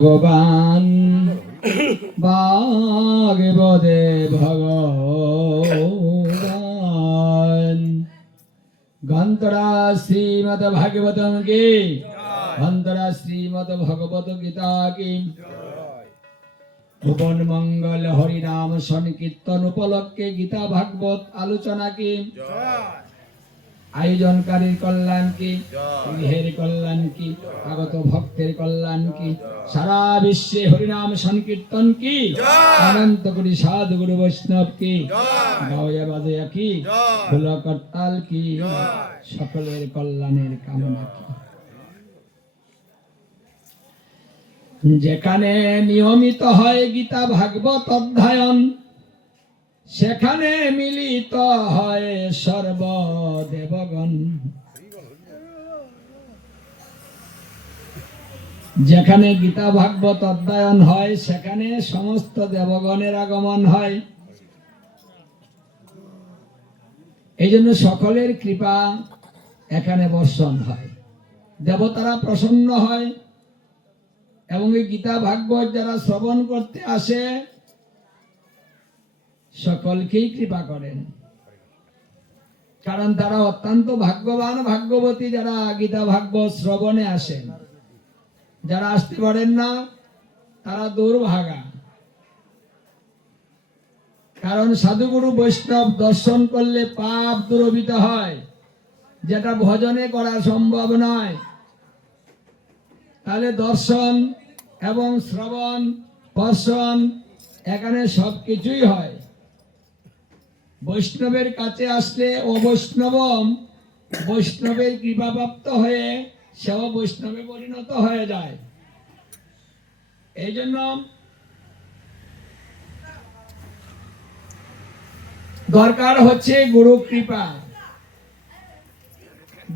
ভগবান ভাগবতে ভগবান গ্রন্থরা শ্রীমদ ভাগবতম কি গ্রন্থরা শ্রীমদ ভগবত গীতা কি ভুবন মঙ্গল হরিনাম সংকীর্তন উপলক্ষে গীতা ভাগবত আলোচনা কি আয়োজনকারীর কল্যাণ কি গৃহের কল্যাণ কি আগত ভক্তের কল্যাণ কি সারা বিশ্বে হরিনাম সংকীর্তন কি অনন্ত কোটি সাধু গুরু বৈষ্ণব কি গাওয়া বাজে কি ফুল করতাল কি সকলের কল্যাণের কামনা কি যেখানে নিয়মিত হয় গীতা ভাগবত অধ্যয়ন সেখানে মিলিত হয় সর্বদেবগণ। যেখানে গীতা ভাগবত অধ্যয়ন হয় সেখানে সমস্ত দেবগণের আগমন হয়। এই জন্য সকলের কৃপা এখানে বর্ষণ হয়, দেবতারা প্রসন্ন হয় এবং এই গীতা ভাগবত যারা শ্রবণ করতে আসে সকলকেই কৃপা করেন, কারণ তারা অত্যন্ত ভাগ্যবান ভাগ্যবতী যারা গীতা ভাগবত শ্রবণে আসেন। যারা আসতে পারেন না তারা দুর্ভাগা, কারণ সাধুগুরু বৈষ্ণব দর্শন করলে পাপ দূরীভূত হয়, যেটা ভজনে করা সম্ভব নয়। তাহলে দর্শন এবং শ্রবণ দর্শন এখানে সবকিছুই হয়। বৈষ্ণবের কাছে আসলে অবৈষ্ণবম বৈষ্ণবের কৃপাপ্রাপ্ত হয়ে সেও বৈষ্ণবে পরিণত হয়ে যায়। এই জন্য দরকার হচ্ছে গুরু কৃপা।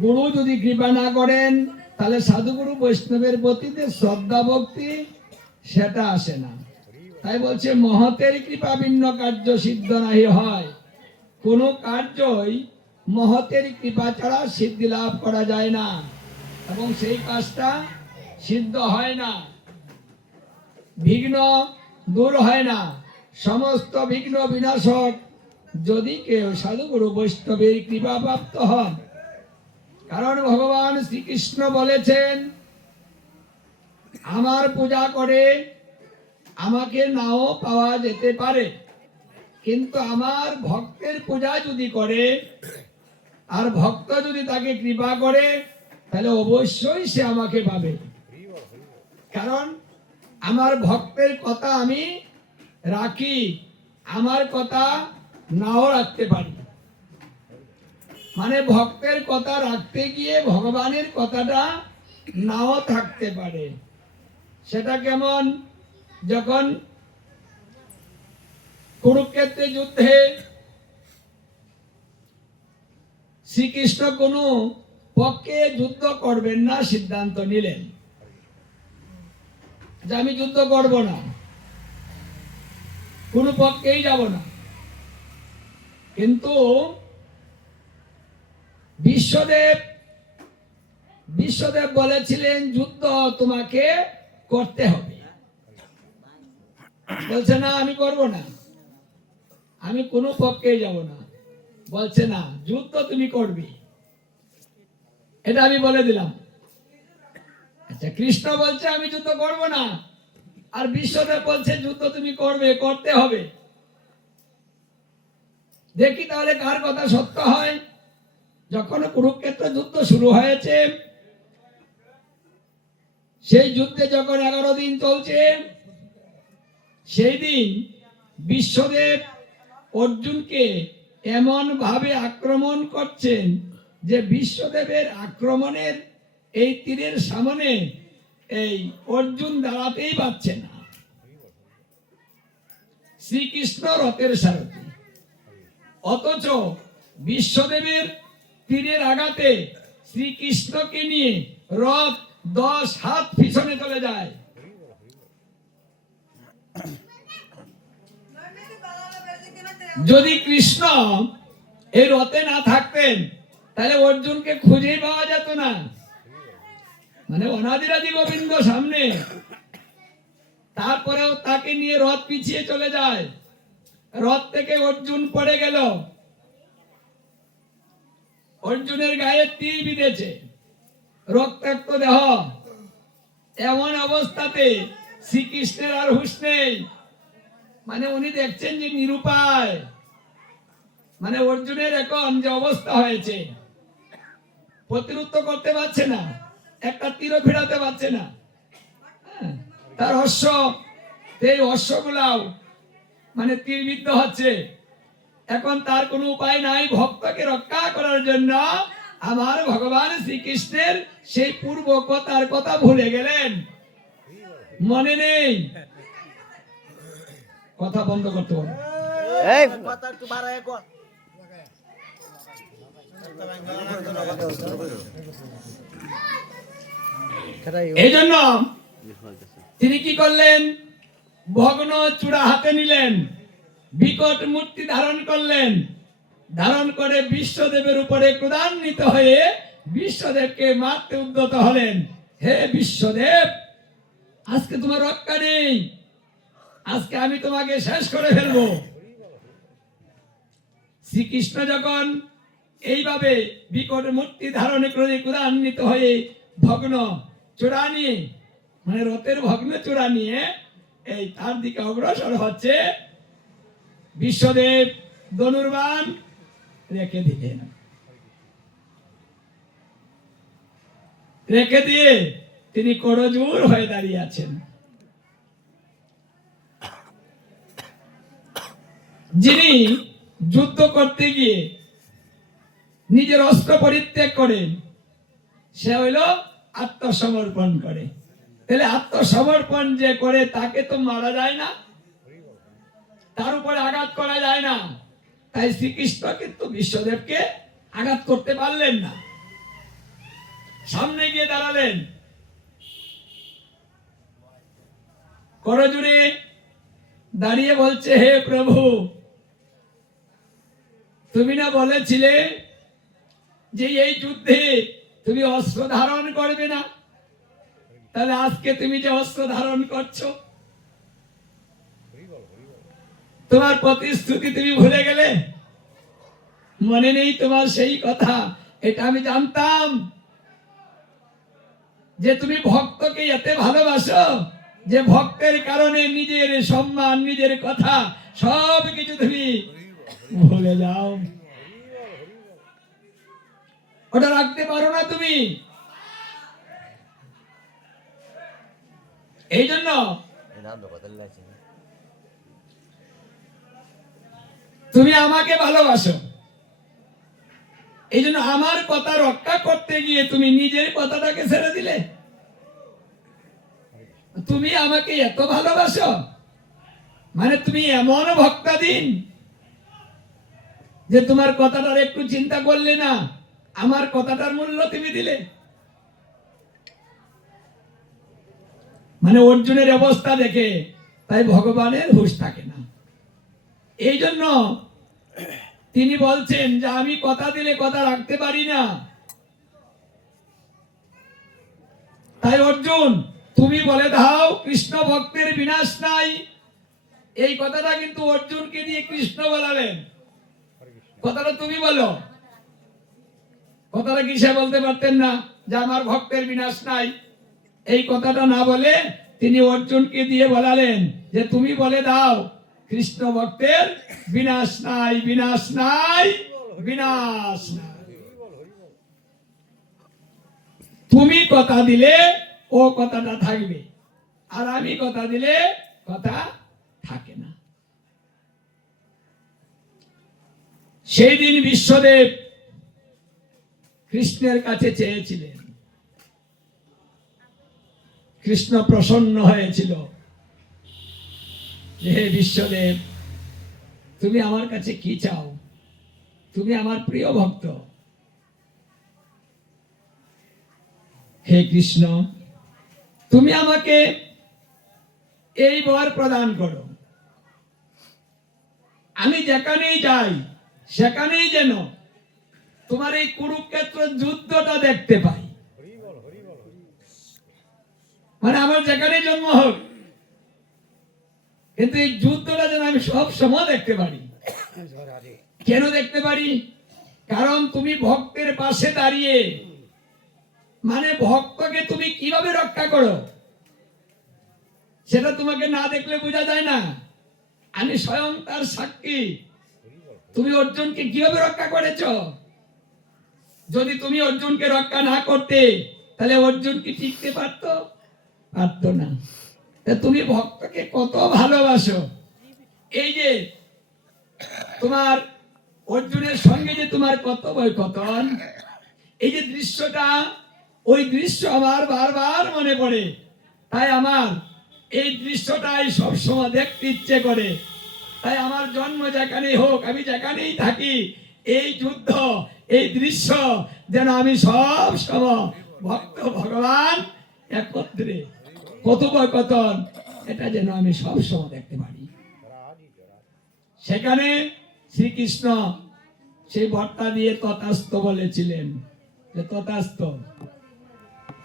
গুরু যদি কৃপা না করেন তাহলে সাধুগুরু বৈষ্ণবের প্রতি যে শ্রদ্ধা ভক্তি সেটা আসে না। তাই বলছে মহতের কৃপা ভিন্ন কার্য সিদ্ধ নাহি হয়। কোন কার্যই মহতের কৃপা ছাড়া সিদ্ধি লাভ করা যায় না এবং সেই কাজটা সিদ্ধ হয় না, বিঘ্ন দূর হয় না। সমস্ত বিঘ্ন বিনাশক যদি কেউ সাধুগুরু বৈষ্ণবের কৃপা প্রাপ্ত হন। কারণ ভগবান শ্রীকৃষ্ণ বলেছেন, আমার পূজা করে আমাকে নাও পাওয়া যেতে পারে, কিন্তু আমার ভক্তের পূজা যদি করে আর ভক্ত যদি তাকে কৃপা করে তাহলে অবশ্যই সে আমাকে পাবে। কারণ আমার ভক্তের কথা আমি রাখি, আমার কথা নাও রাখতে পারি। মানে ভক্তের কথা রাখতে গিয়ে ভগবানের কথাটা নাও থাকতে পারে। সেটা কেমন? যখন কুরুক্ষেত্রে যুদ্ধে শ্রীকৃষ্ণ কোন পক্ষে যুদ্ধ করবেন না সিদ্ধান্ত নিলেন, যে আমি যুদ্ধ করব না, কোন পক্ষেই যাব না। কিন্তু বিশ্বদেব বলেছিলেন যুদ্ধ তোমাকে করতে হবে। বলছে না আমি করব না, আমি কোনো পক্ষেই যাব না। বলছে না যুদ্ধ তুমি করবে, এটা আমি বলে দিলাম। আচ্ছা, কৃষ্ণ বলছে আমি যুদ্ধ করব না, আর বিশ্বদেব বলছে যুদ্ধ তুমি করবে, করতে হবে। দেখি তাহলে কার কথা সত্য হয়। যখন কুরুক্ষেত্র যুদ্ধ শুরু হয়েছে, সেই যুদ্ধে যখন 11 দিন চলছে, সেই দিন বিশ্বদেব অর্জুনকে এমন ভাবে আক্রমণ করছেন যে বিশ্বদেবের আক্রমণের এই তীরের সামনে এই অর্জুন দাঁড়াতেই পারছে না। শ্রীকৃষ্ণ রথের সারথি, অথচ বিশ্বদেবের তীরের আঘাতে শ্রীকৃষ্ণকে নিয়ে রথ 10 হাত পিছনে চলে যায়। যদি কৃষ্ণ এই রথে না থাকতেন তাহলে অর্জুনকে খুঁজেই পাওয়া যেত না। মানে অনাদিরাদি গোবিন্দ সামনে তারপরেও তাকে নিয়ে রথ পিছিয়ে চলে যায়। রথ থেকে অর্জুন পড়ে গেল, অর্জুনের গায়ে তীর বিঁধেছে, রক্তাক্ত দেহ। এমন অবস্থাতে শ্রীকৃষ্ণের আর হুঁশ নেই। মানে উনি দেখছেন যে নিরুপায়, মানে অর্জুনের এখন যে অবস্থা হয়েছে, প্রতিরোধ করতে পারছে না, একটা তীরও ফেরাতে পারছে না। হ্যাঁ, তার অশ্ব, এই অশ্বগুলাও মানে তীরবিদ্ধ হচ্ছে। এখন তার কোনো উপায় নাই। ভক্তকে রক্ষা করার জন্য আমার ভগবান শ্রীকৃষ্ণের সেই পূর্ব কথার কথা ভুলে গেলেন, মনে নেই। কথা বন্ধ করতে হবে। এই জন্য তিনি কি করলেন, ভগ্ন চূড়া হাতে নিলেন, বিকট মূর্তি ধারণ করলেন, ধারণ করে বিশ্বদেবের উপরে ক্রোধান্বিত হয়ে বিশ্বদেবকে মারতে উদ্যত হলেন। হে বিশ্বদেব, আজকে তোমার রক্ষা নেই, আজকে আমি তোমাকে শেষ করে ফেলবো। শ্রীকৃষ্ণ যখন এইভাবে বিকট মূর্তি ধারণ করে ক্রোধান্বিত হয়ে ভগ্ন চূড়া নিয়ে, মানে রথের ভগ্ন চূড়া নিয়ে এই তার দিকে অগ্রসর হচ্ছে, বিশ্বদেব ধনুর্বাণ রেখে দিলেন। রেখে দিয়ে তিনি করজোড় হয়ে দাঁড়িয়ে আছেন। যিনি যুদ্ধ করতে গিয়ে নিজের অস্ত্র পরিত্যাগ করেন, সে হইল আত্মসমর্পণ করে। তাহলে আত্মসমর্পণ যে করে তাকে তো মারা যায় না, তার উপরে আঘাত করা যায় না। তাই শ্রীকৃষ্ণ কিন্তু বিশ্বদেবকে আঘাত করতে পারলেন না, সামনে গিয়ে দাঁড়ালেন, করজোড়ে দাঁড়িয়ে বলছে, হে প্রভু, তুমি না বলেছিলে যে এই যুদ্ধে তুমি অস্ত্র ধারণ করবে না, তাহলে আজকে তুমি যে অস্ত্র ধারণ করছো, তোমার প্রতিশ্রুতি তুমি ভুলে গেলে, মনে নেই তোমার সেই কথা? এটা আমি জানতাম যে তুমি ভক্তকে এত ভালোবাসো যে ভক্তের কারণে নিজের সম্মান, নিজের কথা সব কিছু তুমি ভুলে যাও, ওটা রাখতে পারো না তুমি। এই জন্য তুমি আমাকে ভালোবাসো, এই জন্য আমার কথা রক্ষা করতে গিয়ে তুমি নিজের কথাটাকে ছেড়ে দিলে। তুমি আমাকে এত ভালোবাসো, মানে তুমি এমন ভক্তাধীন যে তোমার কথাটার একটু চিন্তা করলে না, আমার কথাটার মূল্য তুমি দিলে। মানে অর্জুনের অবস্থা দেখে তাই ভগবানের হুঁশ থাকে না। এই জন্য তিনি বলছেন যে আমি কথা দিলে কথা রাখতে পারি না। তাই অর্জুন, তুমি বলে দাও কৃষ্ণ ভক্তের বিনাশ নাই। এই কথাটা কিন্তু অর্জুনকে দিয়ে কৃষ্ণ বলালেন, কথাটা তুমি বলো। কথাটা কি সে বলতে পারতেন না যে আমার ভক্তের বিনাশ নাই? এই কথাটা না বলে তিনি অর্জুনকে দিয়ে বলালেন যে তুমি বলে দাও কৃষ্ণ ভক্তের বিনাশ নাই, বিনাশ নাই, বিনাশ নাই। তুমি কথা দিলে ও কথাটা থাকবে, আর আমি কথা দিলে কথা থাকে না। সেই দিন বিশ্বদেব কৃষ্ণের কাছে চেয়েছিলেন, কৃষ্ণ প্রসন্ন হয়েছিল যে হে বিশ্বদেব, তুমি আমার কাছে কি চাও? তুমি আমার প্রিয় ভক্ত। হে কৃষ্ণ, তুমি আমাকে এই বর প্রদান করো, আমি যেখানেই যাই সেখানেই যেন তোমার এই কুরুক্ষেত্র যুদ্ধটা দেখতে পাই। মানে আমার যেখানে জন্ম হোক, কিন্তু এই যুদ্ধটা যেন আমি সব সময় দেখতে পারি। কেন দেখতে পারি? কারণ তুমি ভক্তের পাশে দাঁড়িয়ে, মানে ভক্তকে তুমি কিভাবে রক্ষা করো সেটা তোমাকে না দেখলে বোঝা যায় না। আমি স্বয়ং তার সাক্ষী। তুমি অর্জুনকে কিভাবে রক্ষা করেছো? যদি তুমি অর্জুনকে রক্ষা না করতে তাহলে অর্জুন কি টিকতে পারতো না। তা তুমি ভক্তকে কত ভালোবাসো। এই যে তোমার অর্জুনের সঙ্গে যে তোমার কত বৈকতন, এই যে দৃশ্যটা, ওই দৃশ্য আমার বারবার মনে পড়ে। তাই আমার এই দৃশ্যটাই সবসময় দেখতে ইচ্ছে করে। তাই আমার জন্ম যেখানেই হোক, আমি যেখানেই থাকি, এই যুদ্ধ, এই দৃশ্য যেন আমি সব সময় ভক্ত ভগবান একত্রে কথোপকথন, এটা যেন আমি সব সময় দেখতে পারি। সেখানে শ্রীকৃষ্ণ সেই বর্তা দিয়ে তথাস্থ বলেছিলেন যে তথাস্থ,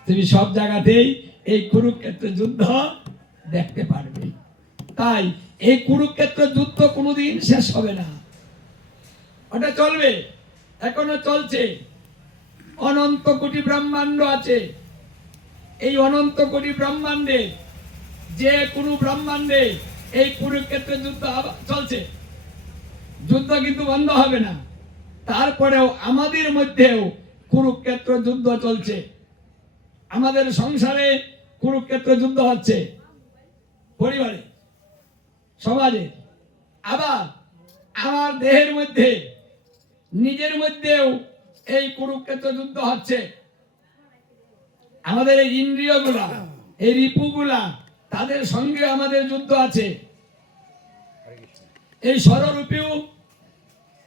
তুমি সব জায়গাতেই এই কুরুক্ষেত্র যুদ্ধ দেখতে পারবে। তাই এই কুরুক্ষেত্র যুদ্ধ কোনোদিন শেষ হবে না, ওটা চলবে, এখনো চলছে। অনন্ত কোটি ব্রহ্মাণ্ড আছে। এই অনন্ত কোটি ব্রহ্মাণ্ডে যে কোনো ব্রহ্মাণ্ডে এই কুরুক্ষেত্র যুদ্ধ চলছে। যুদ্ধ কিন্তু বন্ধ হবে না। তারপরেও আমাদের মধ্যেও কুরুক্ষেত্র যুদ্ধ চলছে। আমাদের সংসারে কুরুক্ষেত্র যুদ্ধ হচ্ছে, পরিবারে, সমাজে, আবার আমার দেহের মধ্যে, নিজের মধ্যেও এই কুরুক্ষেত্র যুদ্ধ হচ্ছে। আমাদের এই ইন্দ্রিয়গুলা, এই রিপুগুলা, তাদের সঙ্গে আমাদের যুদ্ধ আছে। এই স্বরূপীও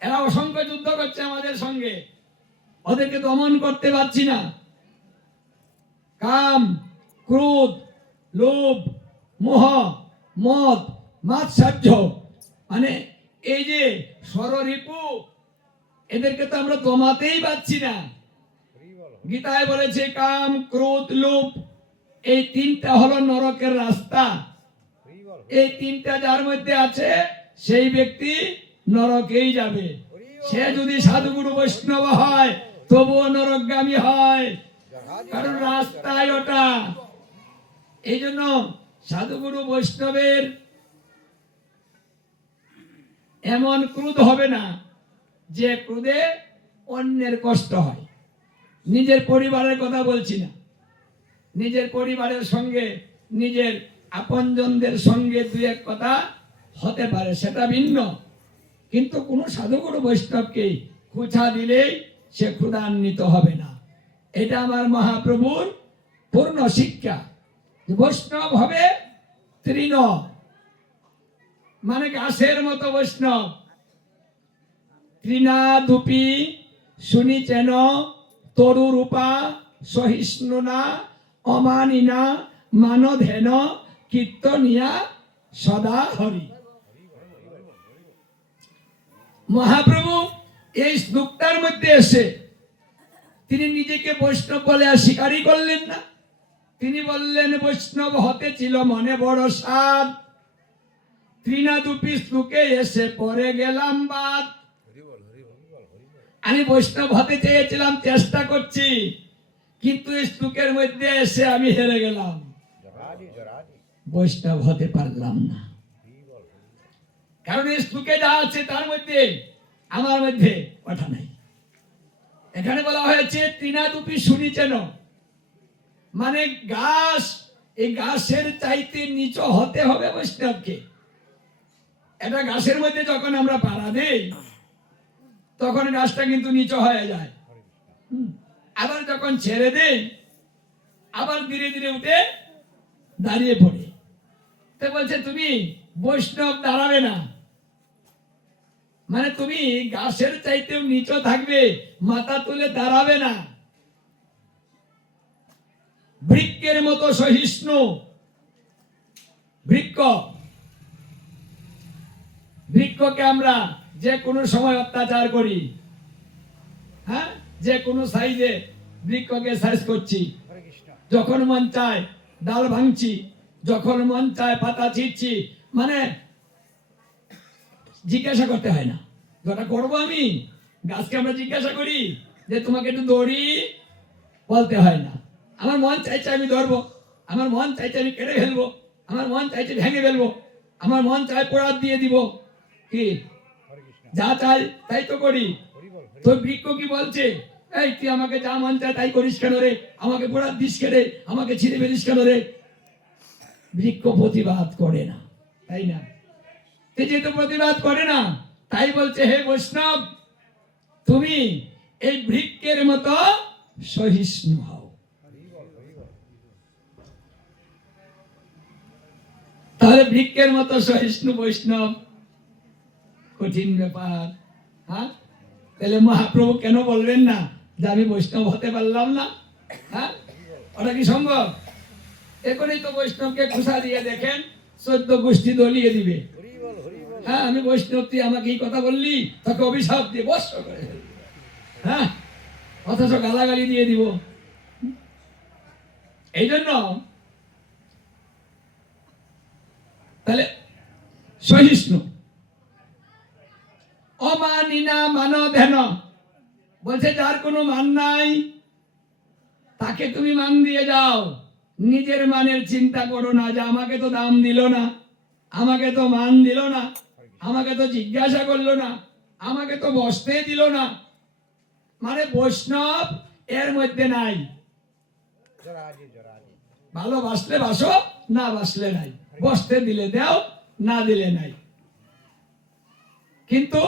এরা অসংখ্য যুদ্ধ করছে আমাদের সঙ্গে, ওদেরকে দমন করতে পারছি না। কাম, ক্রোধ, লোভ, মোহ, মদ, মাৎসর্য, মানে এই যে স্বরূপু, এদেরকে তো আমরা দমাতেই পারছি না। গীতায় বলেছে কাম, ক্রোধ, লোভ, এই তিনটা হলো নরকের রাস্তা। এই তিনটা যার মধ্যে আছে সেই ব্যক্তি নরকেই যাবে। সে যদি সাধুগুরু বৈষ্ণব হয় তবুও নরকগামী হয়, কারণ রাস্তায় ওটা। এই জন্য সাধুগুরু বৈষ্ণবের এমন ক্রোধ হবে না যে ক্রোধে অন্যের কষ্ট হয়। নিজের পরিবারের কথা বলছি না, নিজের পরিবারের সঙ্গে, নিজের আপনজনদের সঙ্গে দুই এক কথা হতে পারে, সেটা ভিন্ন। কিন্তু কোনো সাধুগুরু বৈষ্ণবকে খোঁচা দিলেই সে ক্ষুধান্বিত হবে না। এটা আমার মহাপ্রভুর পূর্ণ শিক্ষা। বৈষ্ণব হবে তৃণ, মানে গাছের মতো বৈষ্ণব। তৃণা দুপি শুনিছেন তরু রূপা সহিষ্ণুনা অমানিনা মানধেন কীর্তনিয়া সদা হরি। মহাপ্রভু এই শ্লোকটার মধ্যে এসে তিনি নিজেকে বৈষ্ণব বলে আর স্বীকারই করলেন না। তিনি বললেন বৈষ্ণব হতে ছিল মনে বড় সাধ, তৃণাদুপি শ্লোকে এসে পরে গেলাম বাদ। আমি বৈষ্ণব হতে চেয়েছিলাম, চেষ্টা করছি, কিন্তু এই শ্লোকের মধ্যে এসে আমি হেরে গেলাম, বৈষ্ণব হতে পারলাম না। কারণ এই শ্লোকে যা আছে তার মধ্যে আমার মধ্যে কথা নাই। এখানে বলা হয়েছে তৃণাদুপি শুনিছেন, মানে গাছ, এই গাছের চাইতে নিচ হতে হবে বৈষ্ণবকে। এটা গাছের মধ্যে যখন আমরা পাড়া দেই তখন গাছটা কিন্তু নিচু হয়ে যায়, আবার যখন ছেড়ে দেই আবার ধীরে ধীরে উঠে দাঁড়িয়ে পড়ে। তো বলছে তুমি বৈষ্ণব দাঁড়াবে না, মানে তুমি গাছের চাইতেও নিচু থাকবে, মাথা তুলে দাঁড়াবে না। বৃক্ষের মতো সহিষ্ণু, বৃক্ষকে আমরা যে কোনো সময় অত্যাচার করি, হ্যাঁ, যে কোনো সাইজে বৃক্ষকে সাইজ করছি। যখন মন চায় ডাল ভাঙছি, যখন মন চায় পাতা ছিঁড়ছি, মানে জিজ্ঞাসা করতে হয় না, যেটা করবো আমি গাছকে আমরা জিজ্ঞাসা করি যে তোমাকে একটু দড়ি, বলতে হয় না। আমার মন চাইছে আমি ধরবো, আমার মন চাইছে আমি কেটে ফেলবো, আমার মন চাইছে ভেঙে ফেলবো, আমার মন চাই পোড়াত দিয়ে দিব, কি যা চাই তাই তো করি। তো বৃক্ষ কি বলছে, এই তুই আমাকে যা মন চায় তাই করিস কেন রে, আমাকে পোড়াত দিস কেন রে, আমাকে ছিঁড়ে ফেলিস কেন রে? বৃক্ষ প্রতিবাদ করে না, তাই না? যেহেতু প্রতিবাদ করে না, তাই বলছে হে বৈষ্ণব, তুমি এই বৃক্ষের মতো সহিষ্ণু হও। তাহলে বৃক্ষের মতো সহিষ্ণু বৈষ্ণব কঠিন ব্যাপার। হ্যাঁ, তাহলে মহাপ্রভু কেন বলবেন না যে আমি বৈষ্ণব হতে পারলাম না? হ্যাঁ, ওটা কি সম্ভব? এখনই তো বৈষ্ণবকে খুশা দিয়ে দেখেন 14 গোষ্ঠী দলিয়ে দিবে। হ্যাঁ, আমি বৈষ্ণব, তুই আমাকে এই কথা বললি, তাকে অভিশাপ দিয়ে বর্ষ করে ফেলবে। হ্যাঁ, অথচ গালাগালি দিয়ে দিব। এই জন্য তাহলে সহিষ্ণু, অমানিনা মানধেন, বলছে যার কোনো মান নাই তাকে তুমি মান দিয়ে যাও, নিজের মানের চিন্তা করো না যে আমাকে তো দাম দিল না, আমাকে তো মান দিল না, আমাকে তো জিজ্ঞাসা করলো না, আমাকে তো বসতে দিল না। মানে বৈষ্ণব এর মধ্যে নাই, ভালোবাসলে বাসো, না বাসলে নাই, বসতে দিলে দাও, না দিলে নাই। কিন্তু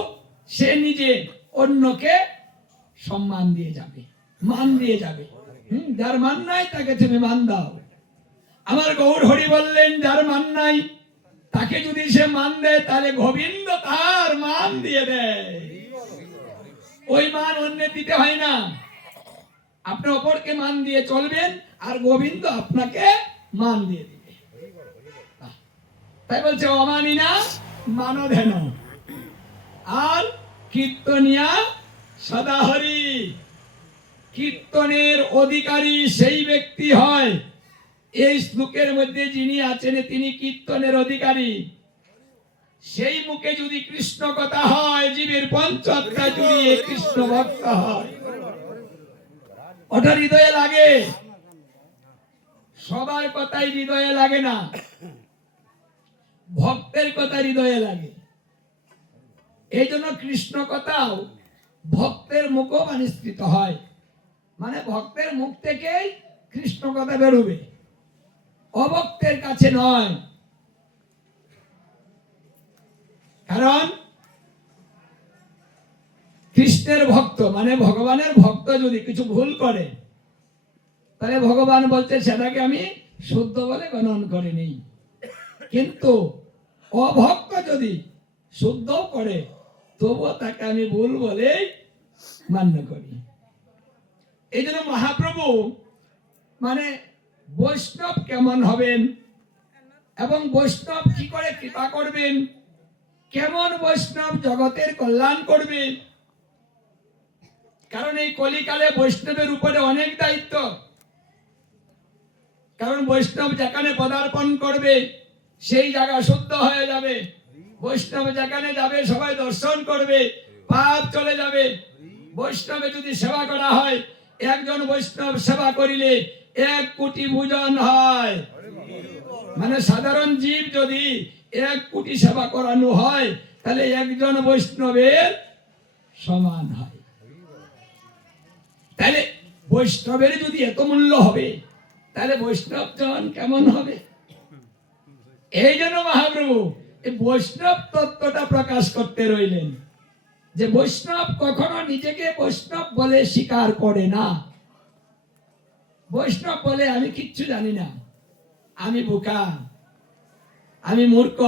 সে নিজে অন্যকে সম্মান দিয়ে যাবে, মান দিয়ে যাবে। যার মান নাই তাকে তুমি মান দাও। আমার গৌর হরি বললেন যার মান নাই তাকে যদি সে মান দেয় তাহলে গোবিন্দ তার মান দিয়ে দেয়। ওই মান অন্যের দিতে হয় না, আপনি অপরকে মান দিয়ে চলবেন আর গোবিন্দ আপনাকে মান দিয়ে দিবে। তাই বলছে অমানিনা মানধেন, আর কীর্তনিয়া সদাহরি, কীর্তনের অধিকারী সেই ব্যক্তি হয়। এই শ্লোকের মধ্যে যিনি আছেন তিনি কীর্তনের অধিকারী। সেই মুখে যদি কৃষ্ণ কথা হয়, জীবের পঞ্চাত্মা জুড়িয়ে কৃষ্ণ ভক্ত হয়। ওটা হৃদয়ে লাগে, সবার কথাই হৃদয়ে লাগে না, ভক্তের কথা হৃদয়ে লাগে। এই জন্য কৃষ্ণ কথাও ভক্তের মুখও নিঃসৃত হয়, মানে ভক্তের মুখ থেকেই কৃষ্ণ কথা বেরোবে, অভক্তের কাছে নয়। কারণ কৃষ্ণের ভক্ত মানে ভগবানের ভক্ত যদি কিছু ভুল করে তাহলে ভগবান বলছে সেটাকে আমি শুদ্ধ বলে গণন করে নেই, কিন্তু অভক্ত যদি শুদ্ধ করে তবুও তাকে আমি ভুল বলেই মান্য করি। এই জন্য মহাপ্রভু মানে বৈষ্ণব কেমন হবেন এবং বৈষ্ণব কি করে কৃপা করবেন, কেমন বৈষ্ণব জগতের কল্যাণ করবে। কারণ এই কলিকালে বৈষ্ণবের উপরে অনেক দায়িত্ব। কারণ বৈষ্ণব যেখানে পদার্পণ করবে সেই জায়গা শুদ্ধ হয়ে যাবে, বৈষ্ণব যেখানে যাবে সবাই দর্শন করবে, পাপ চলে যাবে। বৈষ্ণবে যদি সেবা করা হয়, একজন বৈষ্ণব সেবা করিলে 1 কোটি ভোজন হয়। মানে সাধারণ জীব যদি 1 কোটি সেবা করানো হয় তাহলে একজন বৈষ্ণবের সমান হয়। তাহলে বৈষ্ণবের যদি এত মূল্য হবে তাহলে বৈষ্ণব জন কেমন হবে? এই জন্য মহাপ্রভু এই বৈষ্ণব তত্ত্বটা প্রকাশ করতে রইলেন, যে বৈষ্ণব কখনো নিজেকে বৈষ্ণব বলে স্বীকার করে না। বৈষ্ণব বলে আমি কিচ্ছু জানি না, আমি বোকা, আমি মূর্খ,